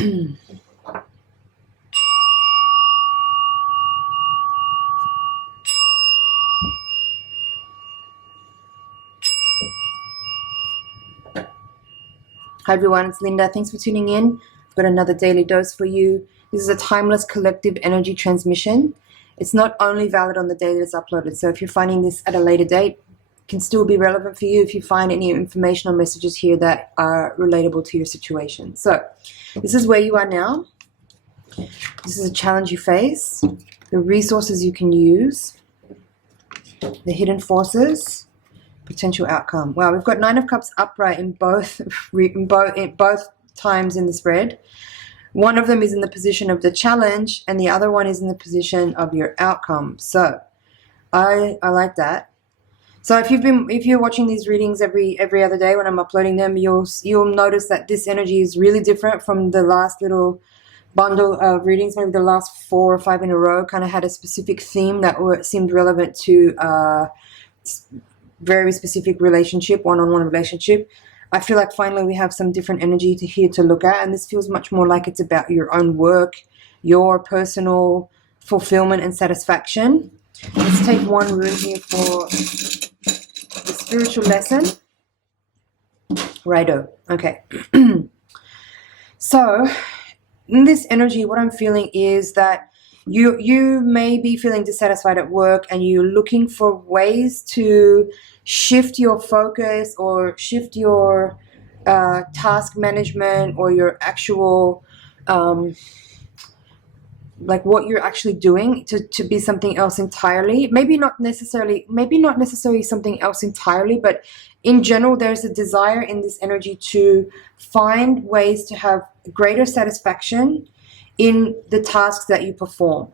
Hi everyone, it's Linda. Thanks for tuning in. I've got another daily dose for you. This is a timeless collective energy transmission. It's not only valid on the day that it's uploaded, so if you're finding this at a later date, it can still be relevant for you if you find any information or messages here that are relatable to your situation. So this is where you are now. This is a challenge you face, the resources you can use, the hidden forces, potential outcome. Wow, we've got Nine of Cups upright in both times in the spread. One of them is in the position of the challenge, and the other one is in the position of your outcome. So I like that. So if you're watching these readings every other day when I'm uploading them, you'll notice that this energy is really different from the last little bundle of readings. Maybe the last 4 or 5 in a row kind of had a specific theme that seemed relevant to very specific relationship, one-on-one relationship. I feel like finally we have some different energy here to look at, and this feels much more like it's about your own work, your personal fulfillment and satisfaction. Let's take one rune here for the spiritual lesson. Righto. Okay. So in this energy, what I'm feeling is that you may be feeling dissatisfied at work, and you're looking for ways to shift your focus or shift your task management or your actual like what you're actually doing to be something else entirely. Maybe not necessarily something else entirely, but in general there's a desire in this energy to find ways to have greater satisfaction in the tasks that you perform.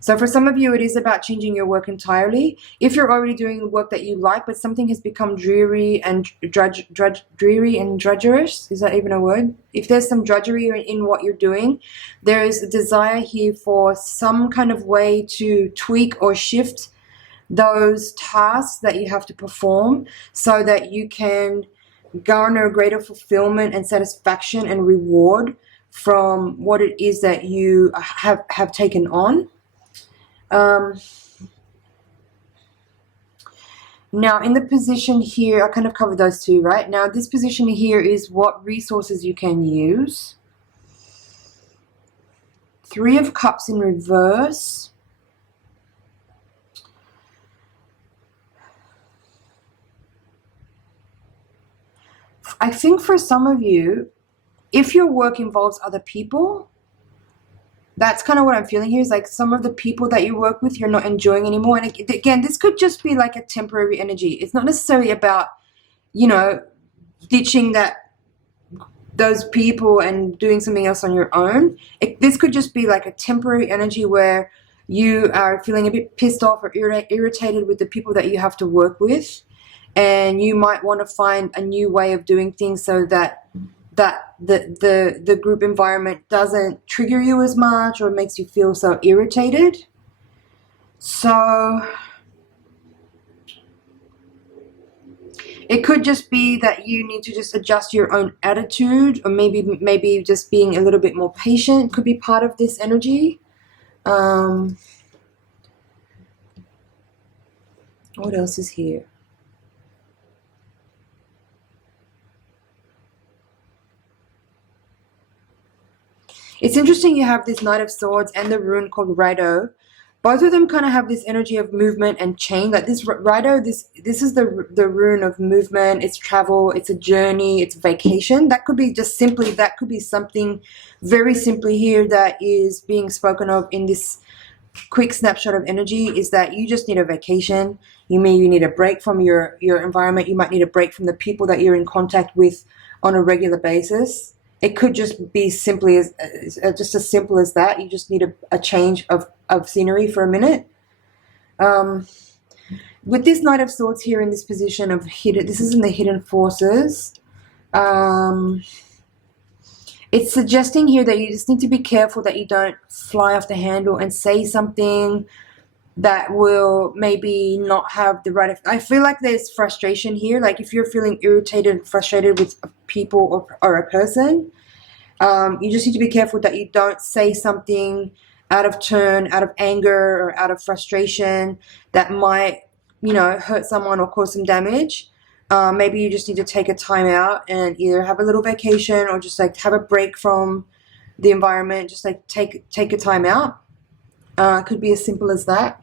So for some of you, it is about changing your work entirely. If you're already doing work that you like, but something has become dreary and drudgerous, is that even a word? If there's some drudgery in what you're doing, there is a desire here for some kind of way to tweak or shift those tasks that you have to perform so that you can garner greater fulfillment and satisfaction and reward from what it is that you have taken on. Now in the position here, I kind of covered those two, right? Now this position here is what resources you can use. 3 of Cups in reverse. I think for some of you, if your work involves other people, that's kind of what I'm feeling here, is like some of the people that you work with you're not enjoying anymore. And again, this could just be like a temporary energy. It's not necessarily about, you know, ditching those people and doing something else on your own. This could just be like a temporary energy where you are feeling a bit pissed off or irritated with the people that you have to work with, and you might want to find a new way of doing things so that the group environment doesn't trigger you as much or makes you feel so irritated. So it could just be that you need to just adjust your own attitude, or maybe just being a little bit more patient could be part of this energy. What else is here? It's interesting you have this Knight of Swords and the rune called Righto. Both of them kind of have this energy of movement and change. Like this Righto, this is the rune of movement. It's travel, it's a journey, it's vacation. That could be just simply, that could be something very simply here that is being spoken of in this quick snapshot of energy, is that you just need a vacation. You need a break from your environment. You might need a break from the people that you're in contact with on a regular basis. It could just be simply just as simple as that. You just need a change of scenery for a minute. With this Knight of Swords here in this position of hidden, this is in the hidden forces. It's suggesting here that you just need to be careful that you don't fly off the handle and say something that will maybe not have the right. I feel like there's frustration here. Like if you're feeling irritated and frustrated with people or a person, You just need to be careful that you don't say something out of turn, out of anger, or out of frustration that might, you know, hurt someone or cause some damage. Maybe you just need to take a time out and either have a little vacation or just like have a break from the environment. Just like take a time out. Could be as simple as that.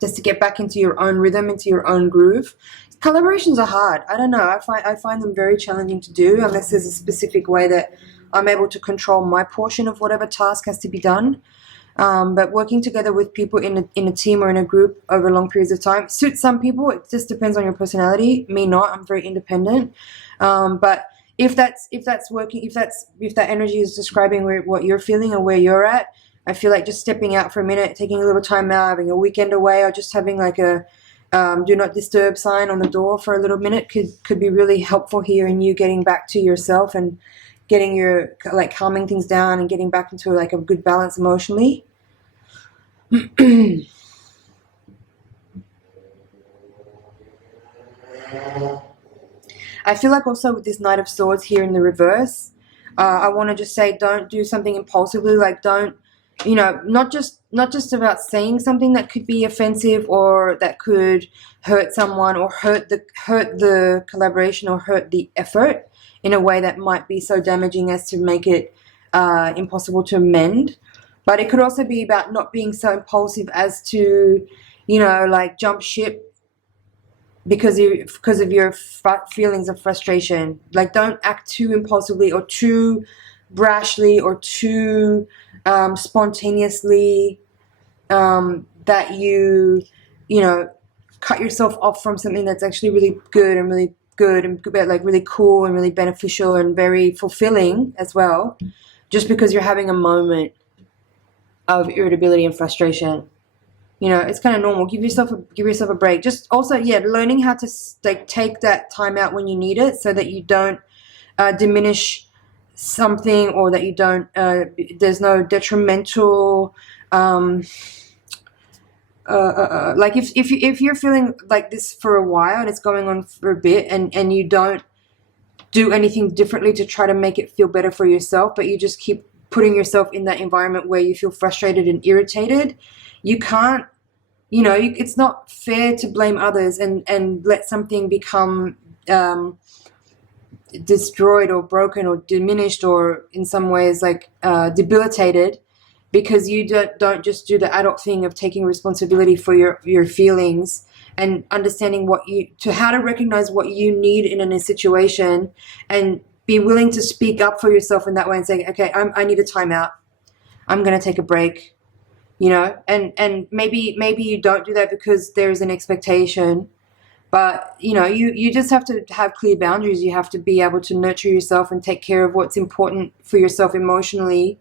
Just to get back into your own rhythm, into your own groove. Collaborations are hard. I don't know. I find them very challenging to do unless there's a specific way that I'm able to control my portion of whatever task has to be done. But working together with people in a team or in a group over long periods of time suits some people. It just depends on your personality. Me not. I'm very independent. But if that's working, if that energy is describing what you're feeling or where you're at, I feel like just stepping out for a minute, taking a little time out, having a weekend away, or just having like a do not disturb sign on the door for a little minute could be really helpful here in you getting back to yourself and getting your, like, calming things down and getting back into like a good balance emotionally. I feel like also with this Knight of Swords here in the reverse, I want to just say, don't do something impulsively. Like, don't, you know, not just about saying something that could be offensive or that could hurt someone or hurt the collaboration or hurt the effort in a way that might be so damaging as to make it impossible to amend. But it could also be about not being so impulsive as to, you know, like jump ship because of your feelings of frustration. Like, don't act too impulsively or too brashly or too spontaneously, that you know, cut yourself off from something that's actually really good and like really cool and really beneficial and very fulfilling as well, just because you're having a moment of irritability and frustration. You know, it's kind of normal. Give yourself a break. Just also, yeah, learning how to like take that time out when you need it, so that you don't diminish something, or that you don't there's no detrimental like if you're feeling like this for a while and it's going on for a bit, and you don't do anything differently to try to make it feel better for yourself, but you just keep putting yourself in that environment where you feel frustrated and irritated, you can't, you know, it's not fair to blame others and let something become destroyed or broken or diminished or in some ways like debilitated, because you don't just do the adult thing of taking responsibility for your feelings and understanding how to recognize what you need in a situation, and be willing to speak up for yourself in that way and saying, okay, I need a timeout. I'm going to take a break, you know, and maybe you don't do that because there's an expectation, but, you know, you just have to have clear boundaries. You have to be able to nurture yourself and take care of what's important for yourself emotionally,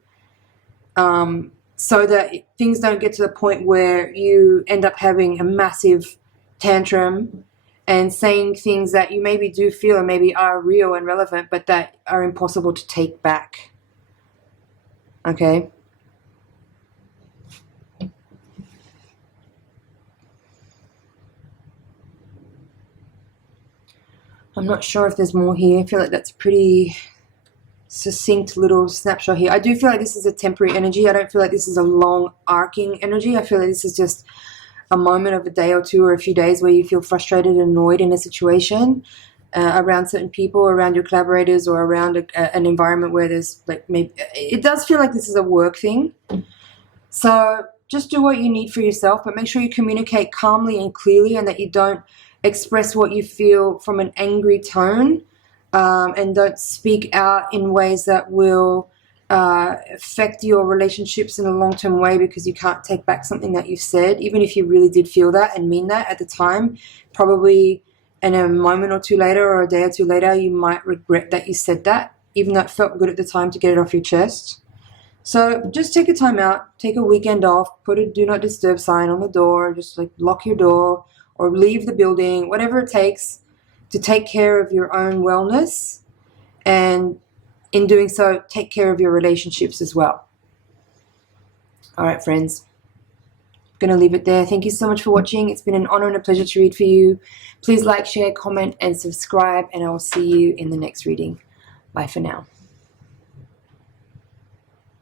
so that things don't get to the point where you end up having a massive tantrum and saying things that you maybe do feel and maybe are real and relevant, but that are impossible to take back. Okay? I'm not sure if there's more here. I feel like that's a pretty succinct little snapshot here. I do feel like this is a temporary energy. I don't feel like this is a long arcing energy. I feel like this is just a moment of a day or two or a few days where you feel frustrated and annoyed in a situation around certain people, around your collaborators, or around an environment where there's like, maybe it does feel like this is a work thing. So just do what you need for yourself, but make sure you communicate calmly and clearly, and that you don't express what you feel from an angry tone, and don't speak out in ways that will affect your relationships in a long-term way, because you can't take back something that you've said. Even if you really did feel that and mean that at the time, probably in a moment or two later or a day or two later, you might regret that you said that, even though it felt good at the time to get it off your chest. So just take a time out, take a weekend off, put a do not disturb sign on the door, just like lock your door or leave the building, whatever it takes to take care of your own wellness, and in doing so, take care of your relationships as well. All right, friends. I'm going to leave it there. Thank you so much for watching. It's been an honor and a pleasure to read for you. Please like, share, comment, and subscribe, and I will see you in the next reading. Bye for now.